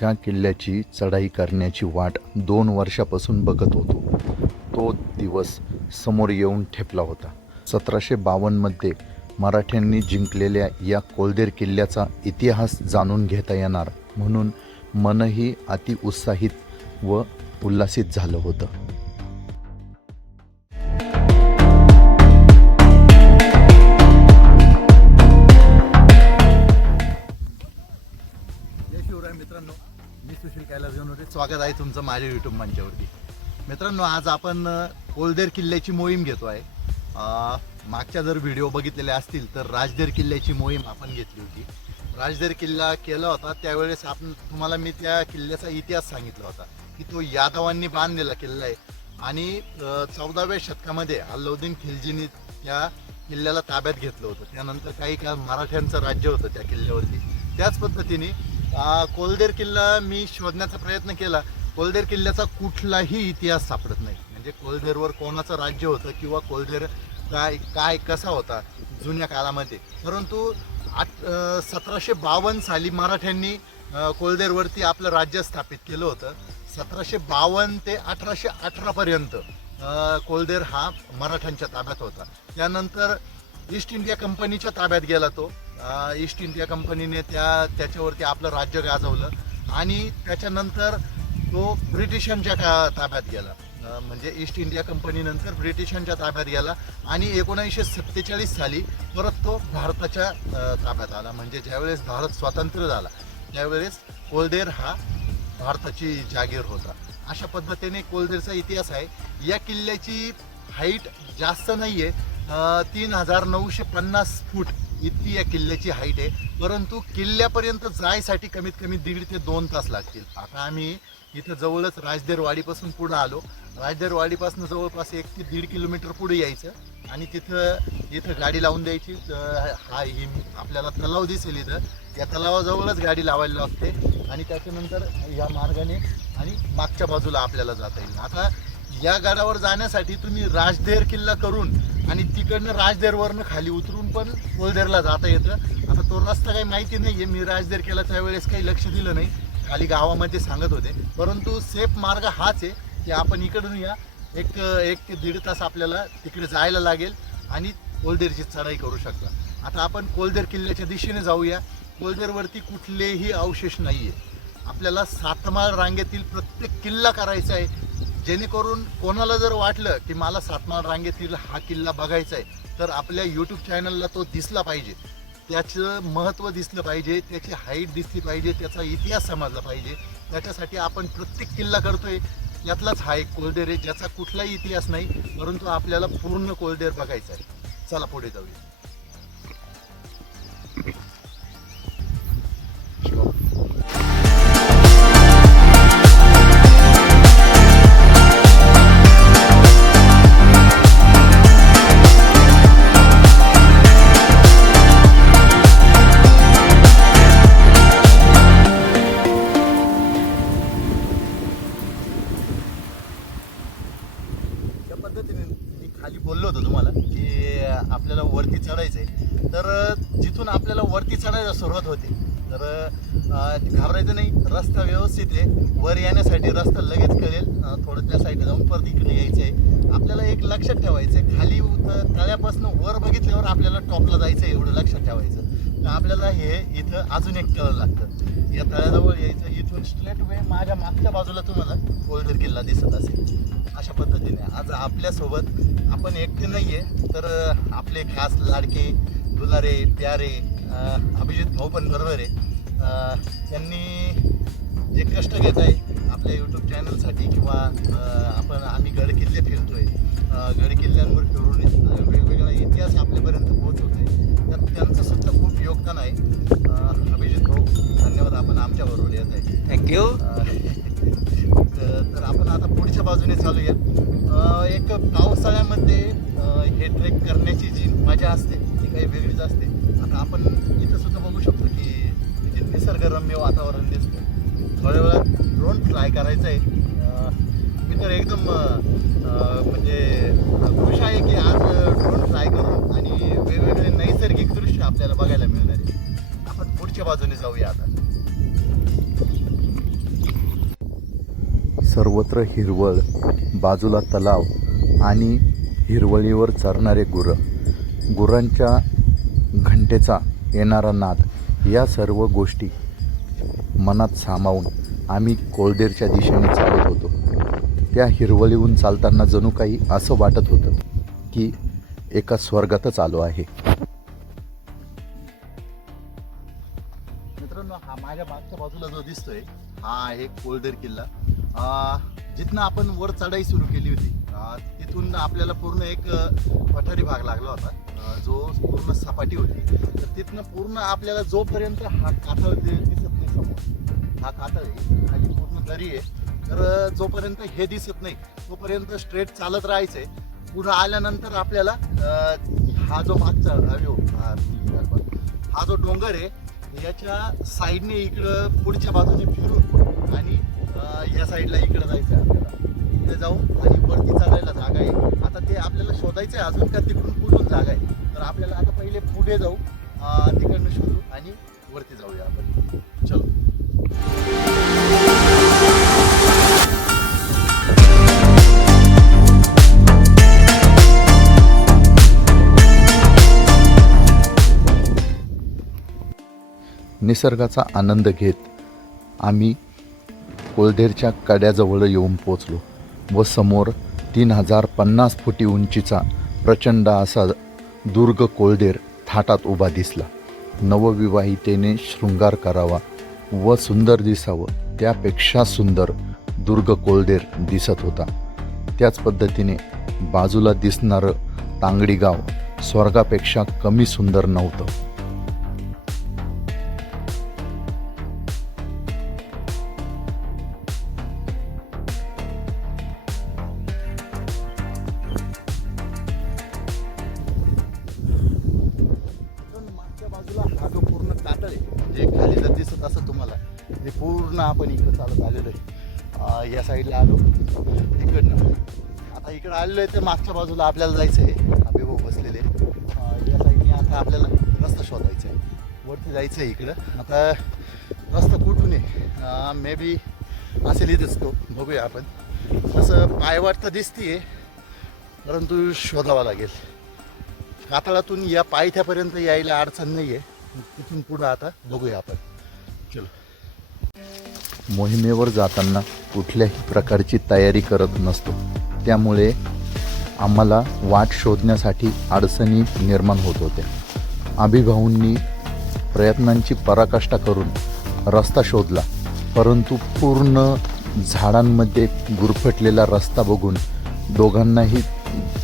ज्या किल्ल्याची चढाई करण्याची वाट दोन वर्षापासून बघत होतो. तो दिवस समोर येऊन ठेपला होता. सतराशे बावन्नमध्ये मराठ्यांनी जिंकलेल्या या कोलदेर किल्ल्याचा इतिहास जाणून घेता येणार म्हणून मनही अतिउत्साहित व उल्हासित झालं होतं. शिकायला सुशील कैलास होते. स्वागत आहे तुमचं माझ्या युट्यूब मंचावरती. मित्रांनो आज आपण कोलदेर किल्ल्याची मोहीम घेतो आहे मागच्या जर व्हिडिओ बघितलेले असतील तर राजदेर किल्ल्याची मोहीम आपण घेतली होती. राजदेर किल्ला केला होता त्यावेळेस आपण तुम्हाला मी त्या किल्ल्याचा इतिहास सांगितला होता की तो यादवांनी बांधलेला किल्ला आहे. आणि चौदाव्या शतकामध्ये अल्लाउद्दीन खिलजीनी त्या किल्ल्याला ताब्यात घेतलं होतं. त्यानंतर काही काळ मराठ्यांचं राज्य होतं त्या किल्ल्यावरती. त्याच पद्धतीने कोलदेर किल्ला मी शोधण्याचा प्रयत्न केला. कोलदेर किल्ल्याचा कुठलाही इतिहास सापडत नाही. म्हणजे कोलदेरवर कोणाचं राज्य होतं किंवा कोलदेर काय काय कसा होता जुन्या काळामध्ये. परंतु आठ सतराशे बावन्न साली मराठ्यांनी कोलदेरवरती आपलं राज्य स्थापित केलं होतं. सतराशे बावन्न ते अठराशे अठरापर्यंत कोलदेर हा मराठ्यांच्या ताब्यात होता. त्यानंतर ईस्ट इंडिया कंपनीच्या ताब्यात गेला तो. ईस्ट इंडिया कंपनीने त्या त्याच्यावरती आपलं राज्य गाजवलं. आणि त्याच्यानंतर तो ब्रिटिशांच्या का ताब्यात गेला. म्हणजे ईस्ट इंडिया कंपनीनंतर ब्रिटिशांच्या ताब्यात गेला. आणि एकोणीसशे सत्तेचाळीस साली परत तो भारताच्या ताब्यात आला. म्हणजे ज्यावेळेस भारत स्वातंत्र्य झाला त्यावेळेस कोलदेर हा भारताची जागीर होता. अशा पद्धतीने कोलदेरचा इतिहास आहे. या किल्ल्याची हाईट जास्त नाही आहे तीन हजार नऊशे पन्नास फूट इतकी या किल्ल्याची हाईट आहे. परंतु किल्ल्यापर्यंत जायसाठी कमीत कमी दीड ते दोन तास लागतील. आता आम्ही इथं जवळच राजदेरवाडीपासून पुढं आलो. राजदेरवाडीपासून जवळपास एक ते दीड किलोमीटर पुढे यायचं. आणि तिथं इथं गाडी लावून द्यायची. हा ही आपल्याला तलाव दिसेल इथं. या तलावाजवळच गाडी लावायला लागते. आणि त्याच्यानंतर या मार्गाने आणि मागच्या बाजूला आपल्याला जाता येईल. आता या गडावर जाण्यासाठी तुम्ही राजदेर किल्ला करून आणि तिकडनं राजदेरवरनं खाली उतरून पण कोलदेरला जाता येतं. आता तो रस्ता काही माहिती नाही आहे मी राजदेर केला त्यावेळेस काही लक्ष दिलं नाही. खाली गावामध्ये सांगत होते. परंतु सेफ मार्ग हाच आहे की आपण इकडून या. एक एक ते दीड तास आपल्याला तिकडे जायला लागेल आणि कोलदेरची चढाई करू शकता. आता आपण कोलदेर किल्ल्याच्या दिशेने जाऊया. कोलदेरवरती कुठलेही अवशेष नाही आहे आपल्याला सातमाळ रांगेतील प्रत्येक किल्ला करायचा आहे. जेणेकरून कोणाला जर वाटलं की मला सातमाळ रांगेतील हा किल्ला बघायचा आहे तर आपल्या यूट्यूब चॅनलला तो दिसला पाहिजे. त्याचं महत्त्व दिसलं पाहिजे त्याची हाईट दिसली पाहिजे त्याचा इतिहास समजला पाहिजे. त्याच्यासाठी आपण प्रत्येक किल्ला करतोय. यातलाच हा एक कोलदेर आहे ज्याचा कुठलाही इतिहास नाही परंतु आपल्याला पूर्ण कोलदेर बघायचा आहे चला पुढे जाऊया. आपल्याला जायचं आहे एवढं लक्षात ठेवायचं. तर आपल्याला हे इथं अजून एक तळ लागतं. या तळ्याजवळ यायचं इथून स्ट्रेट वे माझ्या मागच्या बाजूला तुम्हाला कोल्डर किल्ला दिसत असेल. अशा पद्धतीने. आज आपल्यासोबत आपण एकटे नाही आहे तर आपले खास लाडके दुलारे प्यारे अभिजित भाऊ पण बरोबर आहे. त्यांनी जे कष्ट घेत आहे आपल्या यूट्यूब चॅनलसाठी किंवा आपण आम्ही गड किल्ले फिरतोय. गड किल्ल्यांवर फिरून अं, इतिहास आपल्यापर्यंत पोहोचवतोय तर त्यांचं सुद्धा खूप योगदान आहे. अभिजित भाऊ धन्यवाद. आपण आमच्याबरोबर येत आहे. थँक्यू तर आपण आता पुढच्या बाजूने चालूया एक पावसाळ्यामध्ये हे ट्रेक करण्याची जी मजा असते ती काही वेगळीच असते. आता आपण इथं सुद्धा बघू शकतो की इथे निसर्गरम्य वातावरण दिसतं. थोड्या वेळात ड्रोन फ्लाय करायचं आहे मी तर एकदम म्हणजे खुश आहे की आज ड्रोन फ्लाय करून आणि वेगवेगळे नैसर्गिक दृश्य आपल्याला बघायला मिळणार आहे. आपण पुढच्या बाजूने जाऊया आता. सर्वत्र हिरवळ बाजूला तलाव आणि हिरवळीवर चरणारे गुरं. गुरांच्या घंटेचा येणारा नाद या सर्व गोष्टी मनात सामावून आम्ही कोळदेरच्या दिशेने चालू त्या हिरवळीहून चालताना जणू काही असं वाटत होतं की एका स्वर्गातच आलो आहे. मित्रांनो हा माझ्या मागच्या बाजूला जो दिसतोय हा आहे कोल्डर किल्ला. जिथनं आपण वर चढाई सुरू केली होती. तिथून आपल्याला पूर्ण एक पठारी भाग लागला होता. जो पूर्ण सपाटी होती. तर तिथनं पूर्ण आपल्याला जोपर्यंत हा कातळ दिसत नाही समोर हा कातळ आहे खाली पूर्ण दरी आहे तर जोपर्यंत हे दिसत नाही तोपर्यंत स्ट्रेट चालत राहायचंय. पुढं आल्यानंतर आपल्याला हा जो मागचा अयो, हो, हा हा जो डोंगर आहे याच्या साईडने इकडं पुढच्या बाजूने फिरून आणि या साईडला इकडं जायचं आहे आपल्याला. इकडे जाऊ आणि वरती चालायला जागा आहे. आता ते आपल्याला शोधायचं आहे अजून का तिकडून कुठून जागा आहे. तर आपल्याला आता पहिले पुढे जाऊ तिकडनं शोधू आणि वरती जाऊया आपण. चलो. निसर्गाचा आनंद घेत आम्ही कोळधेरच्या कड्याजवळ येऊन पोचलो व समोर तीन हजार पन्नास फुटी उंचीचा प्रचंड असा दुर्ग कोलदेर थाटात उभा दिसला. नवविवाहितेने शृंगार करावा व सुंदर दिसावं त्यापेक्षा सुंदर दुर्ग कोलदेर दिसत होता. त्याच पद्धतीने बाजूला दिसणारं तांगडी गाव स्वर्गापेक्षा कमी सुंदर नव्हतं. मागच्या बाजूला आपल्याला जायचं आहे अभिभाव भाऊ बसलेले या साईडने आता आपल्याला रस्ता शोधायचा आहे. वरती जायचं आहे इकडं. आता रस्ता कुठून आहे? मे बी असेल इथेच तो. बघूया आपण. तसं पायवाट तर दिसतीये परंतु शोधावा लागेल. कातळातून या पायथ्यापर्यंत यायला अडचण नाही आहे तिथून पुढं आता बघूया आपण. चलो. मोहिमेवर जाताना कुठल्याही प्रकारची तयारी करत नसतो. त्यामुळे आम्हाला वाट शोधण्यासाठी अडचणी निर्माण होत होत्या अभिभाऊंनी प्रयत्नांची पराकाष्ठा करून रस्ता शोधला परंतु पूर्ण झाडांमध्ये गुरफटलेला रस्ता बघून दोघांनाही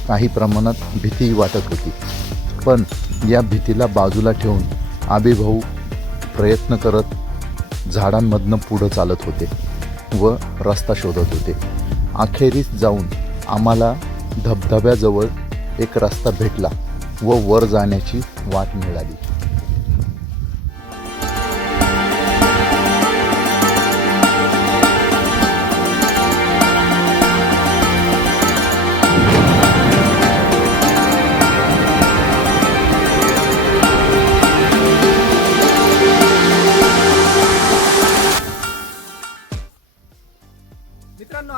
काही प्रमाणात भीती वाटत होती. पण या भीतीला बाजूला ठेवून आबीभाऊ प्रयत्न करत झाडांमधनं पुढं चालत होते व रस्ता शोधत होते. अखेरीस जाऊन आम्हाला धबधब्याजवळ एक रस्ता भेटला व वर जाण्याची वाट मिळाली.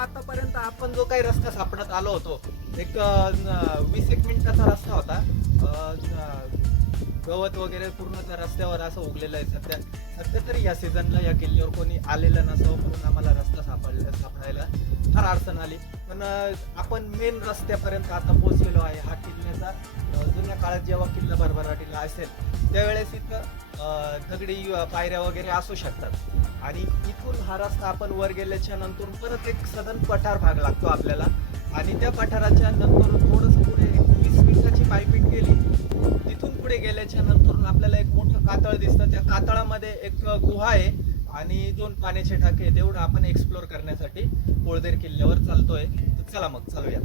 आतापर्यंत आपण जो काही रस्ता सापडत आलो होतो एक वीस एक मिनिटाचा रस्ता होता. गवत वगैरे पूर्ण त्या रस्त्यावर असं उगलेलं आहे. सध्या सध्या तरी या सीझनला या किल्ल्यावर कोणी आलेलं नसावं म्हणून आम्हाला रस्ता सापडला सापडायला फार अडचण आली. पण आपण मेन रस्त्यापर्यंत आता पोहोचलेलो आहे. हा किल्ल्याचा जुन्या काळात जेव्हा किल्ला भरभराटीला असेल त्यावेळेस इथं दगडी पायऱ्या वगैरे असू शकतात. आणि इथून हा रस्ता आपण वर गेल्याच्यानंतर परत एक सदन पठार भाग लागतो आपल्याला. आणि त्या पठाराच्या नंतर थोडंसं पुढे वीस मिनिटाची पायपीट केली. तिथून पुढे गेल्याच्यानंतर आपल्याला एक मोठं कातळ दिसतं. त्या कातळामध्ये एक गुहा आहे आणि दोन पाण्याचे टाके आहेत. तेवढं आपण एक्सप्लोर करण्यासाठी कोळदेर किल्ल्यावर चालतोय. तर चला मग चालूयात.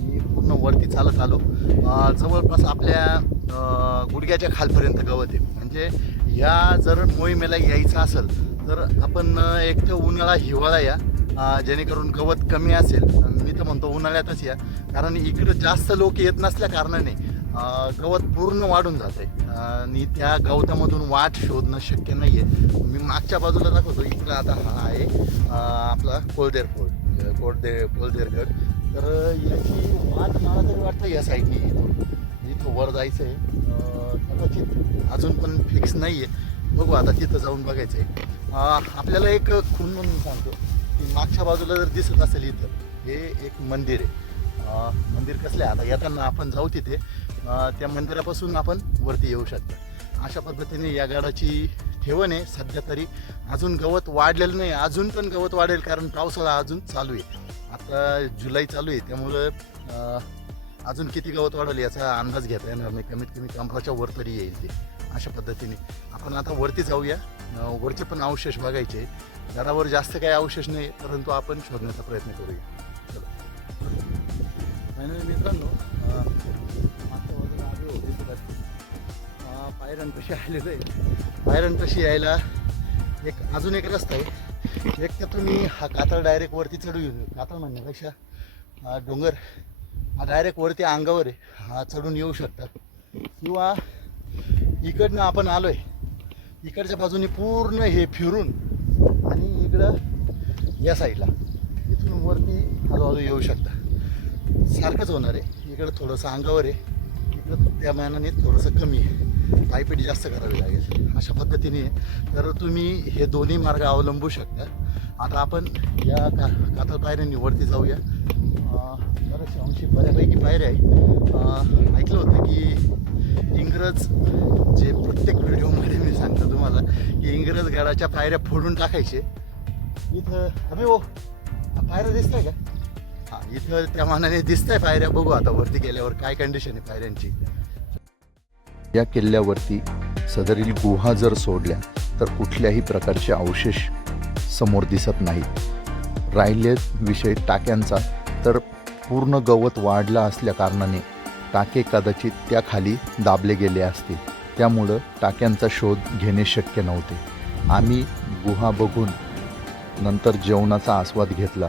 मी पूर्ण वरती चालत आलो. जवळपास आपल्या गुडघ्याच्या खालपर्यंत गवत आहे. म्हणजे या जर मोहिमेला यायचं असेल तर आपण एक तर उन्हाळा हिवाळा या. जेणेकरून गवत कमी असेल. मी तर म्हणतो उन्हाळ्यातच या. कारण इकडं जास्त लोक येत नसल्या कारणाने गवत पूर्ण वाढून जात आहे आणि त्या गवतामधून वाट शोधणं शक्य नाही आहे मी मागच्या बाजूला दाखवतो. इकडं आता हा आहे आपला कोळदेर फोर्ट कोळदे कोळदेरगड तर याची वाट मला तरी वाटतं या साईडने इथून. इथं वर जायचं आहे कदाचित अजून पण फिक्स नाही आहे बघू आता तिथं जाऊन बघायचं आहे आपल्याला एक खून म्हणून सांगतो. की मागच्या बाजूला जर दिसत असेल इथं हे एक मंदिर आहे. मंदिर कसलं आहे? आता येताना आपण जाऊ तिथे. त्या मंदिरापासून आपण वरती येऊ शकतो. अशा पद्धतीने या गाडाची ठेवण आहे. सध्या तरी अजून गवत वाढलेलं नाही. अजून पण गवत वाढेल कारण पावसाळा अजून चालू आहे. आता जुलै चालू आहे. त्यामुळं अजून किती गवत वाढेल याचा अंदाज घेता येणार नाही. कमीत कमी कंपराच्या वर तरी येईल ते. अशा पद्धतीने. आपण आता वरती जाऊया. वरचे पण अवशेष बघायचे. झाडावर जास्त काही अवशेष नाही परंतु आपण शोधण्याचा प्रयत्न करूया. फायनली मित्रांनो अं, मागच्या बाजूला आले होते तुला आहे. पायऱ्यांपाशी यायला एक अजून एक रस्ता आहे. एक तर तुम्ही हा कातळ डायरेक्ट वरती चढू कातळ म्हणण्यापेक्षा हा डोंगर हा डायरेक्ट वरती अंगावर आहे. हा चढून येऊ शकतात किंवा इकडनं आपण आलो आहे इकडच्या बाजूने पूर्ण हे फिरून आणि इकडं या साईडला इथून वरती हळूहळू येऊ शकता. सारखंच होणार आहे. इकडं थोडंसं अंगावर आहे. इकडं त्या मानाने थोडंसं कमी आहे. पायपीट जास्त करावी लागेल. अशा पद्धतीने. आहे. तर तुम्ही हे दोन्ही मार्ग अवलंबू शकता. आता आपण या का कातळ पायऱ्यांनी वरती जाऊया. अं, बऱ्याचशा अंशी बऱ्यापैकी पायऱ्या आहे ऐकलं होतं की इंग्रज जे प्रत्येक व्हिडिओमध्ये मी सांगतो तुम्हाला की इंग्रज गडाच्या पायऱ्या फोडून टाकायचे. इथं अरे हो पायऱ्या दिसतंय का? हां इथं त्या मानाने दिसत आहे पायऱ्या. बघू आता वरती गेल्यावर काय कंडिशन आहे पायऱ्यांची. या किल्ल्यावरती सदरील गुहा जर सोडल्या तर कुठल्याही प्रकारचे अवशेष समोर दिसत नाहीत. राहिले विषय टाक्यांचा तर पूर्ण गवत वाढला असल्या कारणाने टाके कदाचित त्याखाली दाबले गेले असतील. त्यामुळं टाक्यांचा शोध घेणे शक्य नव्हते. आम्ही गुहा बघून नंतर जेवणाचा आस्वाद घेतला.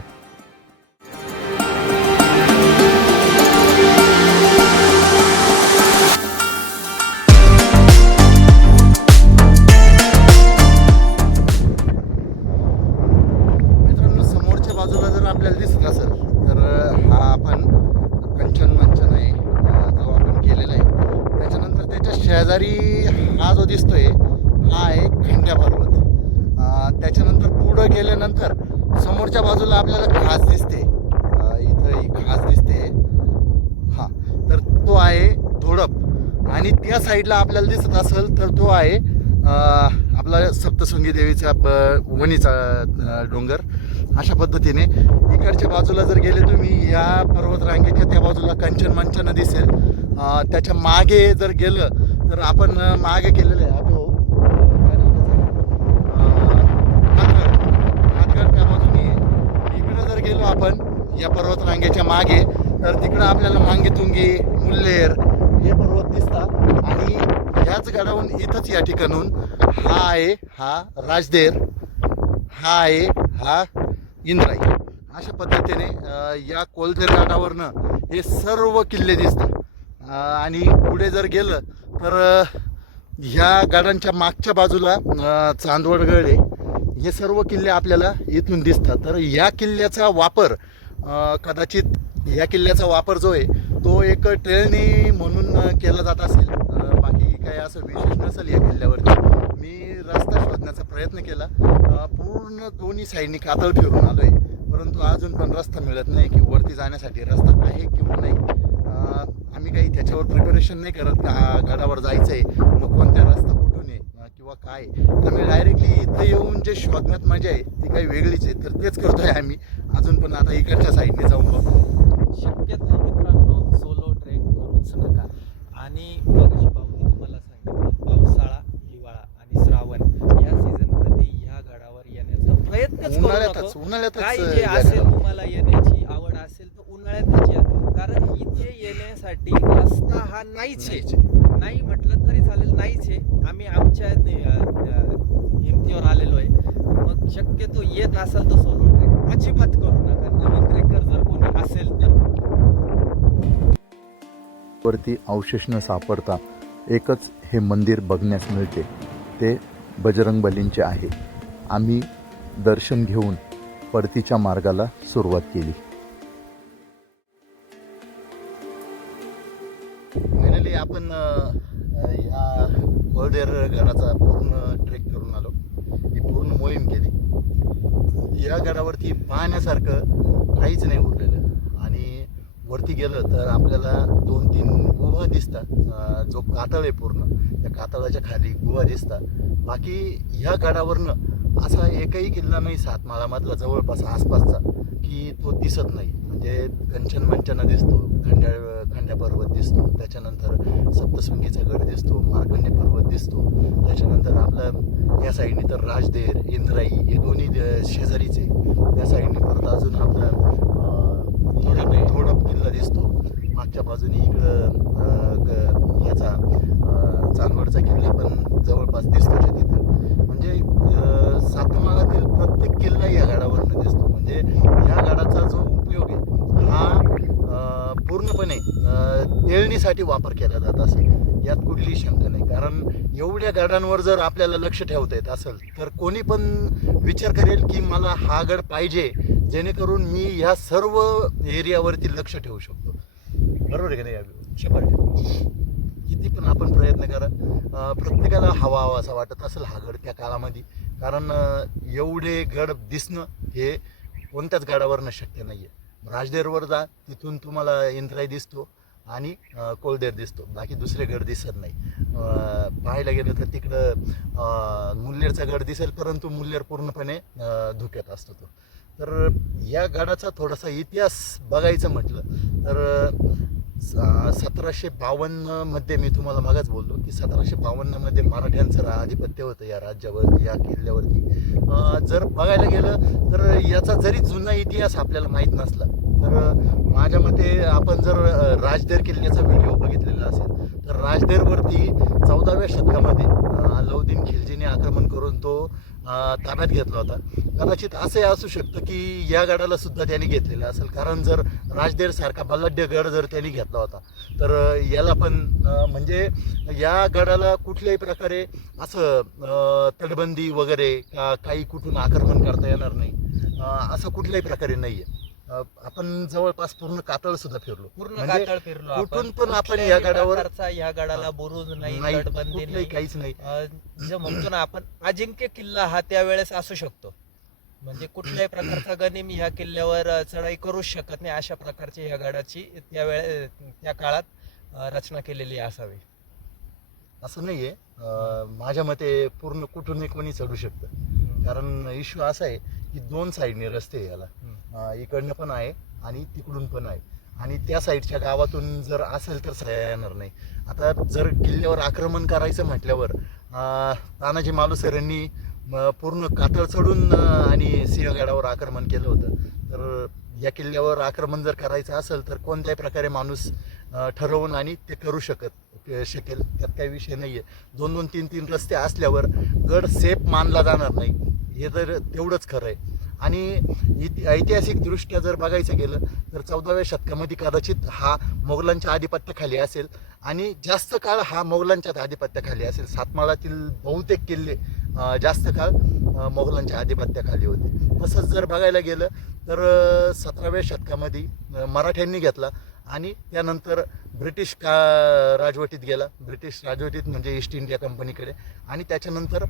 या त्या साईडला आपल्याला दिसत असेल तर तो आहे आपला सप्तशृंगी देवीचा वणीचा डोंगर अशा पद्धतीने इकडच्या बाजूला जर गेले तुम्ही या पर्वतरांगेच्या त्या बाजूला कंचन मंचन दिसेल त्याच्यामागे जर गेलं तर आपण मागे केलेलं आहे अभि हातगड. त्या बाजूने आहे. इकडं जर गेलो आपण या पर्वतरांगेच्या मागे तर तिकडं आपल्याला मांगीतुंगी मुल्लेर हे पर्वत दिसतात आणि ह्याच गडावरून इथंच या ठिकाणून हा आहे हा राजदेर हा आहे हा इंद्राई. अशा पद्धतीने या कोलधेर गडावरनं हे सर्व किल्ले दिसतात. आणि पुढे जर गेलं तर ह्या गडांच्या मागच्या बाजूला चांदवडगड आहे. हे सर्व किल्ले आपल्याला इथून दिसतात. तर या किल्ल्याचा वापर कदाचित या किल्ल्याचा वापर जो आहे तो एक ट्रेलनी म्हणून केला जात असेल. काही असं विशेष नसेल या किल्ल्यावरती. मी रस्ता शोधण्याचा प्रयत्न केला. पूर्ण दोन्ही साईडनी कातळ फिरून आहे परंतु अजून पण रस्ता मिळत नाही की वरती जाण्यासाठी रस्ता आहे किंवा नाही. आम्ही काही त्याच्यावर प्रिपरेशन नाही करत का गडावर जायचं आहे मग कोणत्या रस्ता कुठून आहे किंवा काय. आम्ही डायरेक्टली इथं येऊन जे शोधण्यात मजा आहे ती काही वेगळीच आहे. तर तेच करतो आहे आम्ही. अजून पण आता इकडच्या साईडने जाऊन बघतो शक्यतो मित्रांनो सोलो ट्रेक करूच नका. आणि मगाशी भाऊनी तुम्हाला सांगितलं पावसाळा हिवाळा आणि श्रावण या सीझनमध्ये ह्या गडावर येण्याचा प्रयत्नच करू उन्हाळ्यातच जे या असेल. तुम्हाला येण्याची आवड असेल तर उन्हाळ्यातच या. कारण इथे येण्यास जाण्यासाठी रस्ता हा नाहीच आहे. नाही म्हटलं तरी चालेल नाहीच आहे. आम्ही आमच्या हिमतीवर आलेलो आहे. मग शक्यतो येत असाल तर सोलो ट्रेक अजिबात करू नका. नवीन ट्रेकर जर कोणी असेल तर. वरती अवशेष न सापडता एकच हे मंदिर बघण्यास मिळते. ते बजरंगबलींचे आहे. आम्ही दर्शन घेऊन परतीच्या मार्गाला सुरुवात केली. फायनली आपण या कोरडेर गडाचा पूर्ण ट्रेक करून आलो. ही पूर्ण मोहीम केली. या गडावरती पाहण्यासारखं काहीच नाही उरलेलं. वरती गेलं तर आपल्याला दोन तीन गुहा दिसतात. जो कातळ आहे पूर्ण त्या कातळाच्या खाली गुहा दिसतात. बाकी ह्या गडावरनं असा एकही किल्ला नाही सातमाळामधला जवळपास आसपासचा की तो दिसत नाही. म्हणजे कंचन मंचना दिसतो खंड्या खंड्या पर्वत दिसतो त्याच्यानंतर सप्तशृंगीचा गड दिसतो मार्कंडे पर्वत दिसतो. त्याच्यानंतर आपलं या साईडने तर राजदेर इंद्राई हे दोन्ही शेजारीचे. त्या साईडने परत अजून आपलं थोडं थोडं किल्ला दिसतो. मागच्या बाजूने इकडं याचा चांदवडचा किल्ला पण जवळपास दिसतो तिथं. म्हणजे अं, सातमाळातील प्रत्येक किल्ला या गडावरनं दिसतो. म्हणजे ह्या गडाचा जो उपयोग आहे हा पूर्णपणे अं, येळणीसाठी वापर केला जात असेल. यात कुठलीही शंका नाही. कारण एवढ्या गडांवर जर आपल्याला लक्ष ठेवता येत असेल तर कोणी पण विचार करेल की मला हा गड पाहिजे. जेणेकरून मी ह्या सर्व एरियावरती लक्ष ठेवू शकतो. बरोबर आहे का नाही? शंभर टक्के. किती पण आपण प्रयत्न करा. प्रत्येकाला हवा हवा असा वाटत असेल हा गड त्या काळामध्ये. कारण एवढे गड दिसणं हे कोणत्याच गडावरनं शक्य नाही आहे राजदेरवर जा तिथून तुम्हाला इंद्राय दिसतो आणि कोलदेर कोळदेर दिसतो. बाकी दुसरे गड दिसत नाही. पाहायला गेलं तर तिकडं मुल्लेरचा गड दिसेल परंतु मुल्लेर पूर्णपणे धुक्यात असतो तो. तर या गडाचा थोडासा इतिहास बघायचं म्हटलं तर सतराशे बावन्नमध्ये मी तुम्हाला मागाच बोललो की सतराशे बावन्नमध्ये मराठ्यांचं रा- आधिपत्य होतं या राज्यावर या किल्ल्यावरती. जर बघायला गेलं तर याचा जरी जुना इतिहास आपल्याला माहीत नसला तर माझ्या मते आपण जर राजदर राजदेर किल्ल्याचा व्हिडिओ बघितलेला असेल तर राजदेरवरती चौदाव्या शतकामध्ये अलाउद्दीन खिलजीने आक्रमण करून तो ताब्यात घेतला होता. कदाचित असंही असू शकतं की या गडाला सुद्धा त्यांनी घेतलेलं असेल. कारण जर राजदेर सारखा बलाढ्य गड जर त्यांनी घेतला होता तर याला पण म्हणजे या गडाला कुठल्याही प्रकारे असं तटबंदी वगैरे का काही कुठून आक्रमण करता येणार नाही. असं कुठल्याही प्रकारे नाही आहे आपण जवळपास पूर्ण कातळ सुद्धा फिरलो. पूर्ण म्हणजे कातळ फिरलो कुठून. पण आपण कुठल्याही या गडावर प्रकारचा या गडाला बुरुज नाही नाही तटबंदी कुठलंही नाही. काहीच नाही. अं, जे म्हणतो ना आपण अजिंक्य किल्ला हा त्यावेळेस असू शकतो. म्हणजे कुठल्याही प्रकारचा गनिम ह्या किल्ल्यावर अं, चढाई करूच शकत नाही अशा प्रकारची ह्या गडाची त्यावेळे त्या काळात अं, रचना केलेली असावी. असं नाहीये. अं, माझ्या मते पूर्ण कुठूनही कोणी चढू शकतं. कारण इश्यू असा आहे की दोन साईडने रस्ते आहे याला. इकडनं पण आहे आणि तिकडून पण आहे. आणि त्या साईडच्या गावातून जर असेल तर सह्या येणार नाही. आता जर किल्ल्यावर आक्रमण करायचं म्हटल्यावर तानाजी मालुसरेंनी पूर्ण कातळ चढून आणि सिंहगडावर आक्रमण केलं होतं. तर या किल्ल्यावर आक्रमण जर करायचं असेल तर कोणत्याही प्रकारे माणूस ठरवून आणि ते करू शकत शकेल. त्यात काही विषय नाही आहे दोन दोन तीन तीन रस्ते असल्यावर गड सेफ मानला जाणार नाही. हे तर तेवढंच खरं आहे आणि इति ऐतिहासिकदृष्ट्या जर बघायचं गेलं तर चौदाव्या शतकामध्ये कदाचित हा मोगलांच्या आधिपत्याखाली असेल. आणि जास्त काळ हा मोगलांच्या आधिपत्याखाली असेल. सातमाळातील बहुतेक किल्ले जास्त काळ मोगलांच्या आधिपत्याखाली होते. तसंच जर बघायला गेलं तर सतराव्या शतकामध्ये मराठ्यांनी घेतला. आणि त्यानंतर ब्रिटिश का राजवटीत गेला. ब्रिटिश राजवटीत म्हणजे ईस्ट इंडिया कंपनीकडे आणि त्याच्यानंतर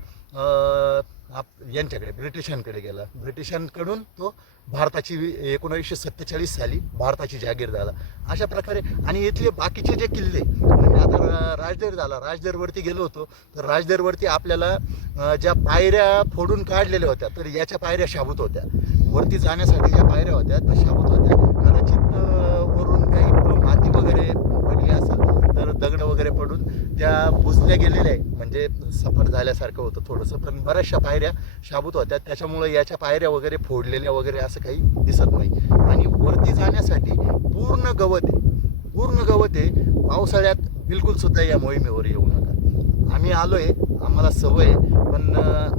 आप यांच्याकडे ब्रिटिशांकडे गेला. ब्रिटिशांकडून तो भारताची एकोणावीसशे सत्तेचाळीस साली भारताची जागीर झाला. अशा प्रकारे आणि इथले बाकीचे जे किल्ले म्हणजे आता रा- राजदेर झाला. राजदेरवरती गेलो होतो तर राजदेरवरती आपल्याला ज्या पायऱ्या फोडून काढलेल्या होत्या तर याच्या पायऱ्या शाबूत होत्या. वरती जाण्यासाठी ज्या पायऱ्या होत्या त्या शाबूत होत्या. कदाचित काही माती वगैरे पडली असेल तर दगड वगैरे पडून त्या बुजल्या गेलेल्या आहे म्हणजे सफर झाल्यासारखं होतं थोडंसं पण बऱ्याचशा पायऱ्या शाबूत होत्या. त्याच्यामुळे याच्या पायऱ्या वगैरे फोडलेल्या वगैरे असं काही दिसत नाही. आणि वरती जाण्यासाठी पूर्ण गवत आहे. पूर्ण गवत आहे. पावसाळ्यात बिलकुल सुद्धा या मोहिमेवर येऊ नका. आम्ही आलो आहे आम्हाला सवय आहे, पण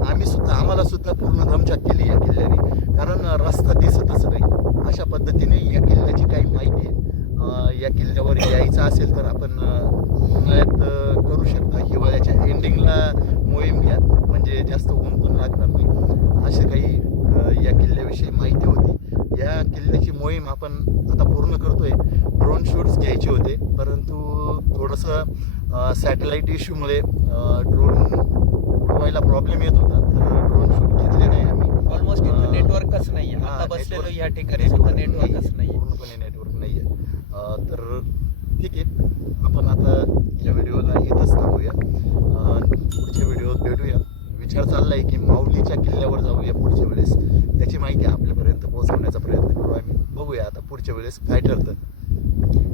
आम्ही सुद्धा आम्हाला सुद्धा पूर्ण दमछाक केली या किल्ल्याने. कारण रस्ता दिसतच नाही. अशा पद्धतीने या किल्ल्याची काही माहिती आहे. या किल्ल्यावर यायचं असेल तर आपण उन्हाळ्यात करू शकता. हिवाळ्याच्या एंडिंगला मोहीम घ्या. म्हणजे जास्त ऊन पण लागणार नाही. असे काही या किल्ल्याविषयी माहिती होती. या किल्ल्याची मोहीम आपण आता पूर्ण करतोय. ड्रोन शूट्स घ्यायचे होते. परंतु थोडंसं सॅटेलाईट इश्यूमुळे ड्रोन उडवायला प्रॉब्लेम येत होता. तर ड्रोन शूट घेतले नाही आम्ही. ऑलमोस्ट नेटवर्कच नाहीये. हा, आता बसलेलो या ठिकाणी नेटवर्कच. नाहीये. पूर्णपणे नेटवर्क तर ठीक आहे. आपण आता या व्हिडिओला इथंच थांबूया. पुढच्या व्हिडिओत भेटूया. विचार चाललाय की माऊलीच्या किल्ल्यावर जाऊया पुढच्या वेळेस. त्याची माहिती आपल्यापर्यंत पोहोचवण्याचा प्रयत्न करू आम्ही बघूया आता पुढच्या वेळेस काय ठरतं.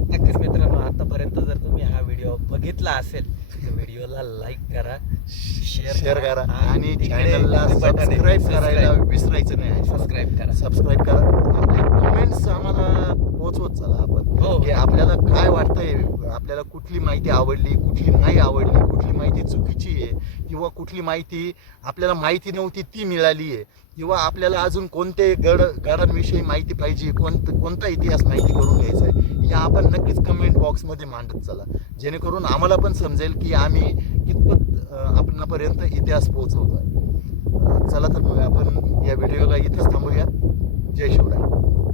नक्कीच मित्रांनो आतापर्यंत जर तुम्ही हा व्हिडिओ बघितला असेल तर व्हिडिओला लाईक करा शेअर शेअर करा आणि चॅनलला आहे, सबस्क्राईब करायला. विसरायचं नाही. सबस्क्राईब करा. सबस्क्राईब करा. आपले कमेंट्स आम्हाला पोहोचवत चला आपण. हो. की आपल्याला काय वाटतंय आपल्याला कुठली माहिती आवडली कुठली नाही आवडली कुठली माहिती चुकीची आहे किंवा कुठली माहिती आपल्याला माहिती नव्हती ती मिळाली आहे किंवा आपल्याला अजून कोणते गड गडांविषयी माहिती पाहिजे कोणत कोणता इतिहास माहिती करून घ्यायचा आहे या आपण नक्कीच कमेंट बॉक्समध्ये मांडत चला. जेणेकरून आम्हाला पण समजेल की आम्ही कितपत आपणापर्यंत इतिहास पोहोचवतो चला तर मग आपण या व्हिडिओला इथंच थांबूया. जय शिवराय.